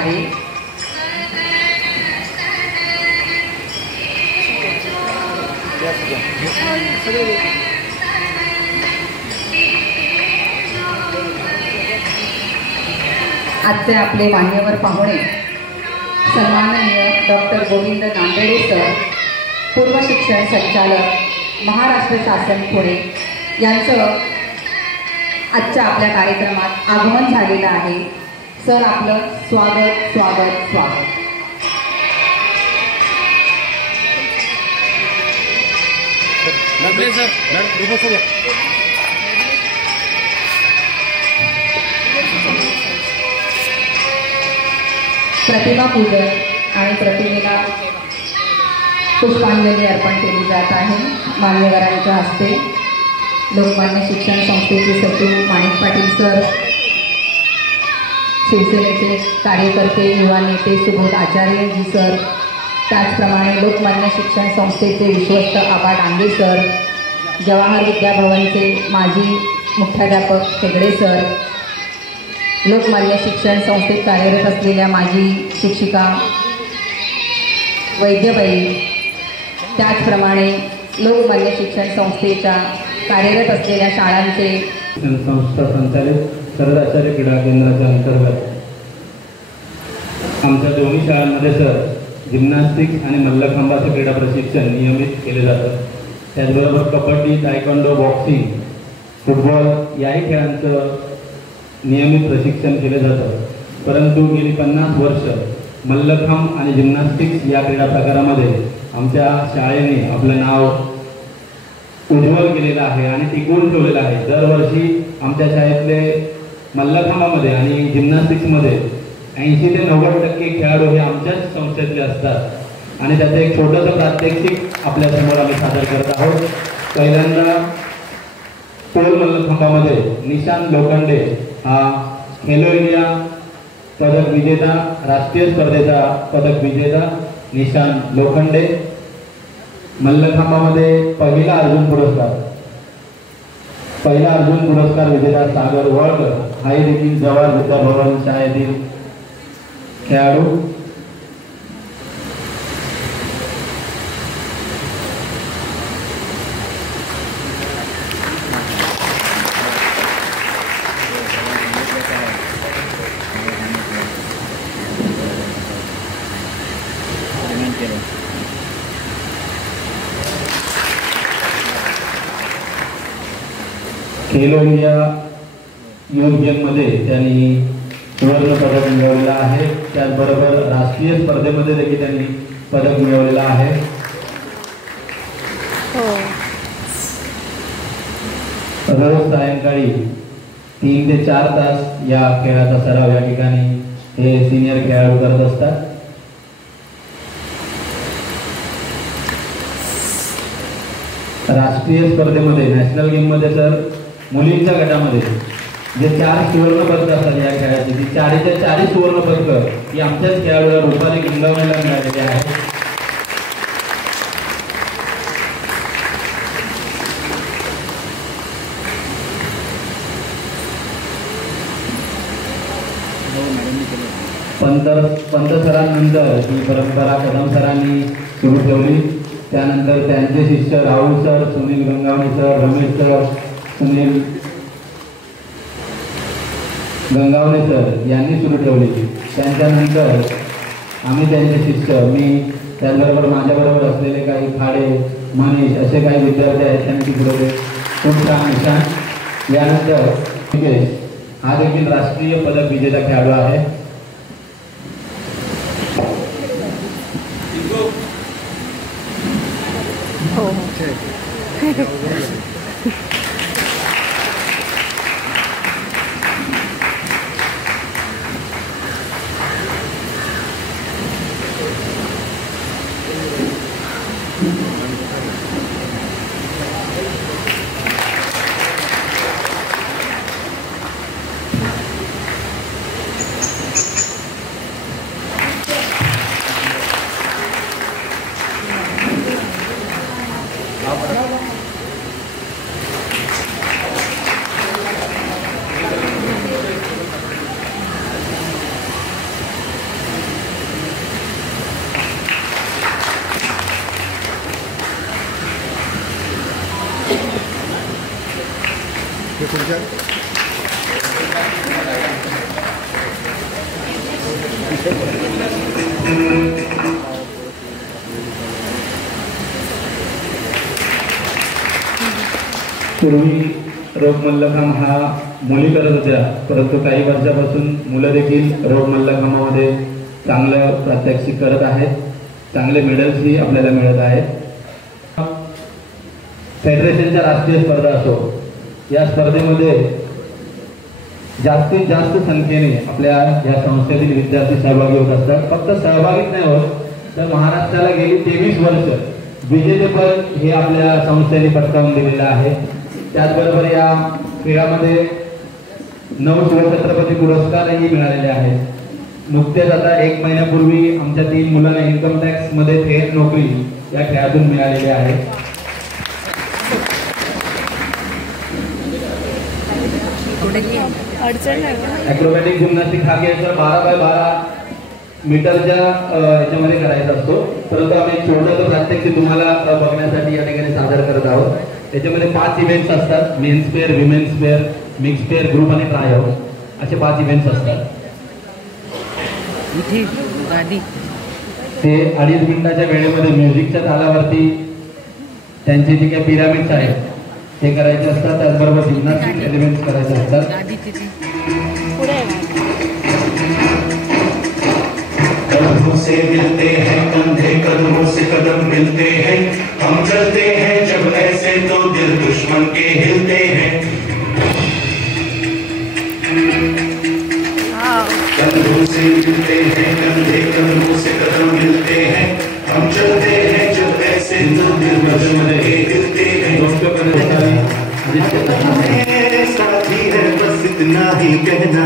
आहे. आजचे आपले मान्यवर पाहुणे सन्माननीय डॉक्टर गोविंद नांदेडे सर, पूर्व शिक्षण संचालक, महाराष्ट्र शासन पुणे यांचं आजच्या आपल्या कार्यक्रमात आगमन झालेलं आहे. सर, आपलं स्वागत स्वागत स्वागत. प्रतिमा पूजन आणि प्रतिमेला पुष्पांजली अर्पण केली जात आहे. मान्यवरांच्या हस्ते लोकमान्य शिक्षण संस्थेचे सचिव माणिक पाटील सर, शिवसेनेचे कार्यकर्ते, युवा नेते सुबोध आचार्यजी सर, त्याचप्रमाणे लोकमान्य शिक्षण संस्थेचे विश्वस्त आबा डांगे सर, जवाहर विद्याभवनचे माजी मुख्याध्यापक हेगडे सर, लोकमान्य शिक्षण संस्थेत कार्यरत असलेल्या माजी शिक्षिका वैद्यबाई, त्याचप्रमाणे लोकमान्य शिक्षण संस्थेच्या कार्यरत असलेल्या शाळांचे संस्था संचालित सरदाचार्य क्रीडा केंद्राच्या अंतर्गत आमच्या दोन्ही शाळांमध्ये सर जिम्नॅस्टिक्स आणि मल्लखांबाचं क्रीडा प्रशिक्षण नियमित केले जातं. त्याचबरोबर कबड्डी, तायक्वांडो, बॉक्सिंग, फुटबॉल याही खेळांचं नियमित प्रशिक्षण केले जातं. परंतु गेली 50 वर्ष मल्लखांब आणि जिम्नॅस्टिक्स या क्रीडा प्रकारामध्ये आमच्या शाळेने आपलं नाव उज्ज्वल केलेलं आहे आणि टिकवून ठेवलेलं आहे. दरवर्षी आमच्या शाळेतले मल्लखांबामध्ये आणि जिम्नॅस्टिक्समध्ये 80 ते 90% खेळाडू हे आमच्याच संस्थेतले असतात आणि त्याचं एक छोटंसं प्रात्यक्षिक आपल्यासमोर आम्ही सादर करत आहोत. पहिल्यांदा पोल मल्लखांबामध्ये निशांत लोखंडे हा खेलो इंडिया पदक विजेता, राष्ट्रीय स्पर्धेचा पदक विजेता निशांत लोखंडे. मल्लखांबामध्ये पहिला अर्जुन पुरस्कार विजेता सागर वळकर हाही देखील जवाहर विद्याभवन शाळेतील खेळाडू. खेलो इंडिया युथ गेममध्ये त्यांनी सुवर्ण पदक मिळवलेलं आहे. त्याचबरोबर राष्ट्रीय स्पर्धेमध्ये देखील त्यांनी पदक मिळवलेलं आहे. रोज सायंकाळी 3 ते 4 तास या खेळाचा सराव या ठिकाणी हे सिनियर खेळाडू करत असतात. राष्ट्रीय स्पर्धेमध्ये नॅशनल गेममध्ये सर मुलींच्या गटामध्ये जे 4 सुवर्ण पदक असतात या खेळाची, ती 4च्या 4 सुवर्ण पदक ही आमच्याच खेळाडूला रुपाली गंगावणेला मिळालेली आहे. पंत सरांनंतर ही परंपरा कदम सरांनी सुरू ठेवली. त्यानंतर त्यांचे शिष्य Rahul sir, Sunil Gangawane sir, Ramesh sir, Sunil Gangawane sir यांनी सुरू ठेवली. त्यांच्यानंतर आम्ही त्यांचे शिष्य, मी त्याचबरोबर माझ्याबरोबर असलेले काही खाडे, मनीष असे काही विद्यार्थी आहेत त्यांनी पुढे खूप छान निशाण. यानंतर हा देखील राष्ट्रीय पदक विजेता खेळाडू आहे. पूर्वी रोप मल्लखांब हा मुली करत होत्या, परंतु काही वर्षापासून मुलं देखील रोप मल्लखांबामध्ये चांगलं प्रात्यक्षिक करत आहेत, चांगले मेडल्सही आपल्याला मिळत आहेत। फेडरेशनच्या राष्ट्रीय स्पर्धा असो, या स्पर्धेमध्ये जास्तीत जास्त संख्येने आपल्या या संस्थेतील विद्यार्थी सहभागी होत असतात। फक्त सहभागीच नाही होत, तर महाराष्ट्राला गेली 23 वर्ष विजेतेपद हे आपल्या संस्थेने पटकावून दिलेलं आहे। त्याचबरोबर या खेळामध्ये 9 शिवछत्रपती पुरस्कारही मिळालेले आहेत। नुकतेच आता 1 महिन्यापूर्वी आमच्या 3 मुलांना इन्कम टॅक्स मध्ये थेट नोकरी या खेळातून मिळालेली आहे। ॲक्रोबॅटिक जिम्नॅस्टिक हा खेळ 12x12 मीटरच्या याच्यामध्ये करायचा असतो, परंतु आम्ही छोटं प्रात्यक्षिक तुम्हाला बघण्यासाठी या ठिकाणी सादर करत आहोत। त्याच्यामध्ये 5 इव्हेंट्स असतात, men's pair, women's pair, mix pair, group आणि ट्राय आउट असे 5 इव्हेंट्स असतात। ते 2.5 मिनिटाच्या वेळेमध्ये म्युझिकच्या तालावरती त्यांचे जे काही पिरामिड्स आहेत ते करायचे असतात, त्याचबरोबर जिम्नॅस्टिक एलिमेंट्स करायचे असतात। कदमों से मिलते हैं कंधे, कदमों से कदम मिलते हैं, हम चलते हैं जब ऐसे तो दिल दुश्मन के हिलते हैं। कदमों से मिलते हैं कंधे, कदमों से कदम मिलते हैं, हम चलते हैं जब ऐसे तो दिल दुश्मन के हिलते हैं। साथी है बस इतना ही कहना,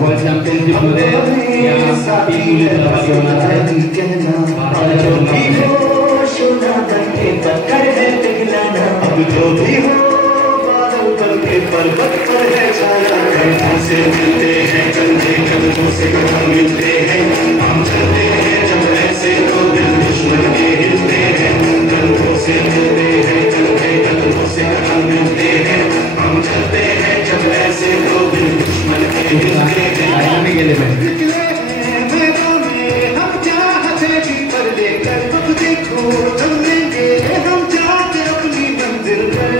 वर्ल्ड चॅम्पियनशिप मध्ये या 3 मुली सहभागी होणार आहेत। जो भी हो बादल बन के पर्वत पर है छाया, कंधों से मिलते हैं कंधे, कदमों से कदम मिलते हैं, हम चलते हैं जब ऐसे तो दिल दुश्मन के हिलते हैं। कंधों से मिलते हैं कंधे, कदमों से कदम मिलते हैं, हम चलते हैं जब ऐसे तो दिल दुश्मन के हिलते हैं। हम चाहते जी पर लेकर अब देखो चल लेंगे हम जाते अपनी मंजिल पर।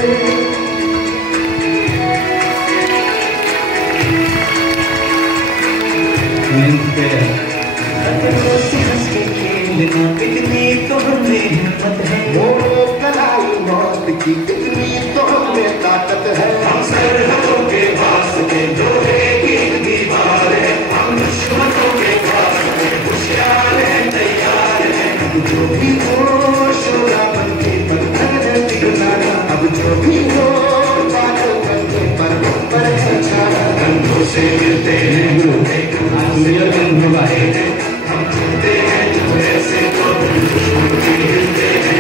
कितनी तो हमें हिम्मत है, वो कलाई मौत की कितनी तो हमें ताकत है। हम सरहदों के पास के लोहे की दीवार है, हम दुश्मनों के पास में होशियार है, तैयार है। जो भी हो शोला बन के पत्थर पिघलाना, अब जो भी हो बादल बन के पर्वत पर है छाना। कंधों से मिलते हैं हम चलते हैं जब ऐसे तो दिल दुश्मन के हिलते हैं।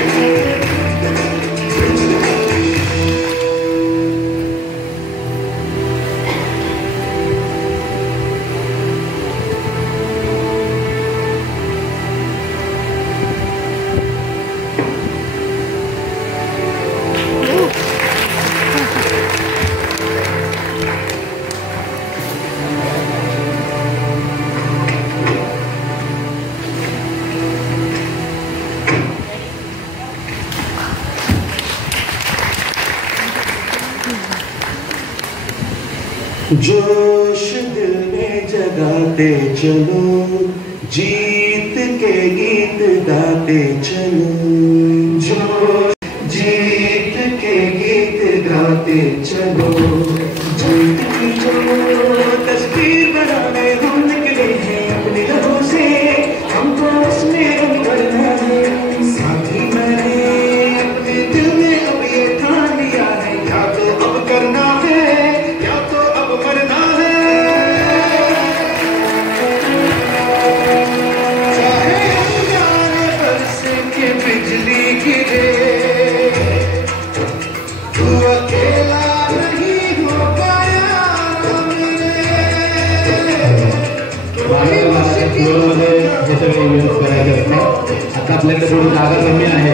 जोश दिल में जगाते चलो, जीत के गीत गाते चलो, जोश जीत के गीत गाते चलो। जीत की जो तस्वीर बनाने हम निकले हैं अपने लहू से, हमको उसमें रंग भरना है। साथी मैंने अपने दिल में अब ये ठान लिया है, या तो अब करना है मरना है। चाहे अनजाने बरसे के बिजली गिरे, तू अकेला नहीं हो पाया। हे सगळे इव्हेंट्स करायचे असतात। आता आपल्याकडे थोडी जागा कमी आहे,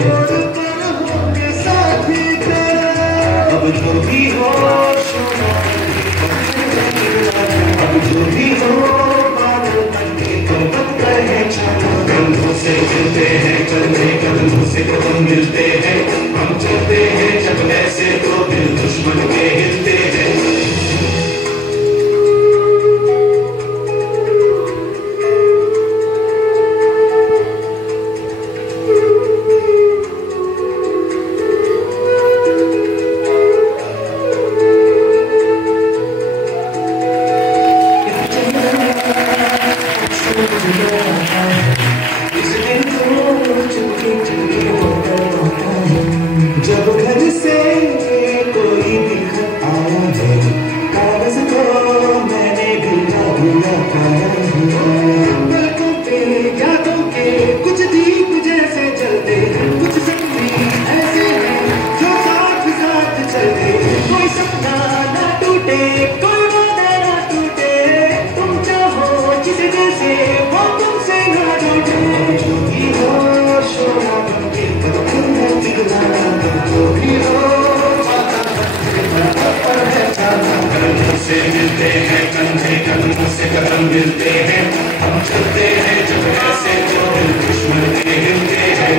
हम मिलते हैं, हम चलते हैं जब ऐसे तो दिल दुश्मन के हिलते हैं।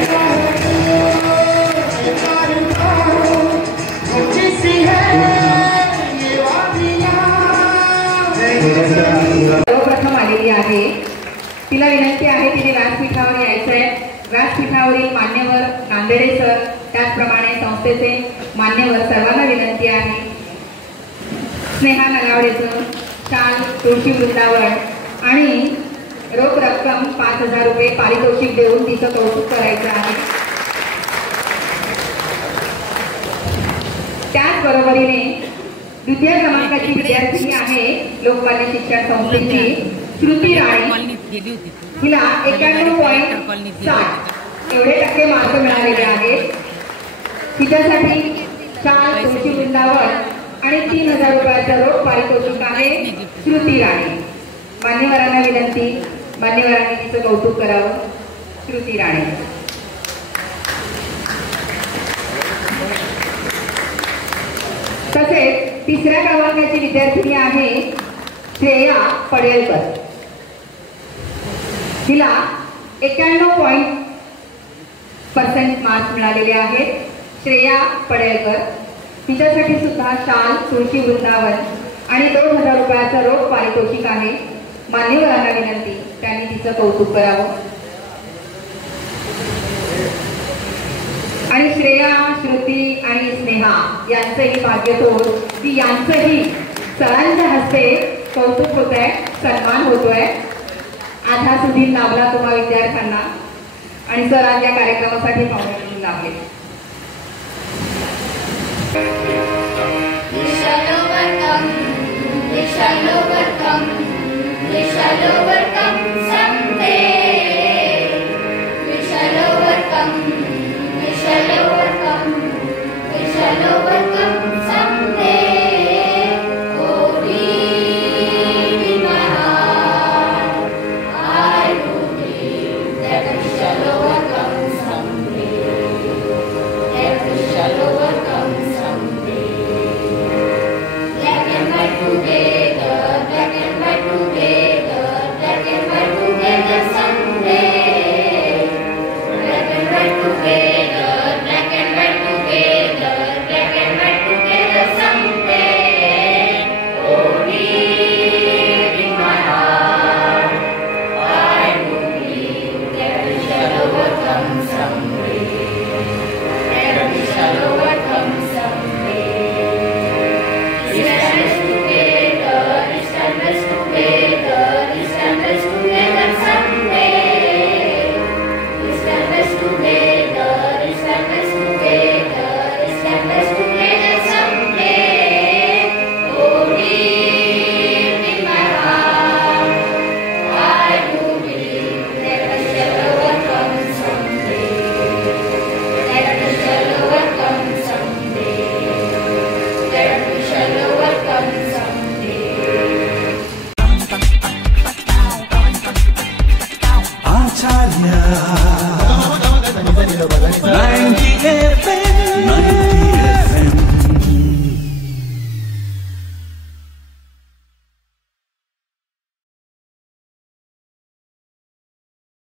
सर्वप्रथम आलेली आहे, तिला विनंती आहे तिने व्यासपीठावर यायचं आहे। व्यासपीठावरील मान्यवर नांदेडे सर, त्याचप्रमाणे संस्थेचे मान्यवर सर्वांना विनंती आहे स्नेहा नगावडेचं शाल, तुळशी वृंदावन आणि रोख रक्कम 5,000 रुपये पारितोषिक देऊन तिचं कौतुक करायचं आहे। त्याचबरोबरीने द्वितीय क्रमांकाची विद्यार्थिनी आहे लोकमान्य शिक्षण संस्थेची श्रुती राणे, तिला 91.60 एवढे टक्के मार्क मिळालेले आहेत। तिच्यासाठी शाल, तुळशी वृंदावन आणि 3,000 रुपयाचं रोख पारितोषिक आहे श्रुती राणे। मान्यवरांना विनंती, मान्यवरांनी तिचं कौतुक करावं। श्रुती राणे। तसेच तिसऱ्या क्रमांकाची विद्यार्थिनी आहे श्रेया पडेलकर, तिला 91% मार्क्स मिळालेले आहेत। श्रेया पडेलकर, तिच्यासाठी सुद्धा शाल, तुळशी वृंदावन आणि 2,000 रुपयाचं रोख पारितोषिक आहे। मान्यवरांना विनंती, त्यांनी तिचं कौतुक करावं। आणि श्रेया, श्रुती आणि स्नेहा यांचंही भाग्यतोड की यांचंही सरांच्या हस्ते कौतुक होत आहे, सन्मान होतोय। आज हा सुधीर लाभला तुम्हा विद्यार्थ्यांना आणि सरांच्या कार्यक्रमासाठी पाहुणे लाभले।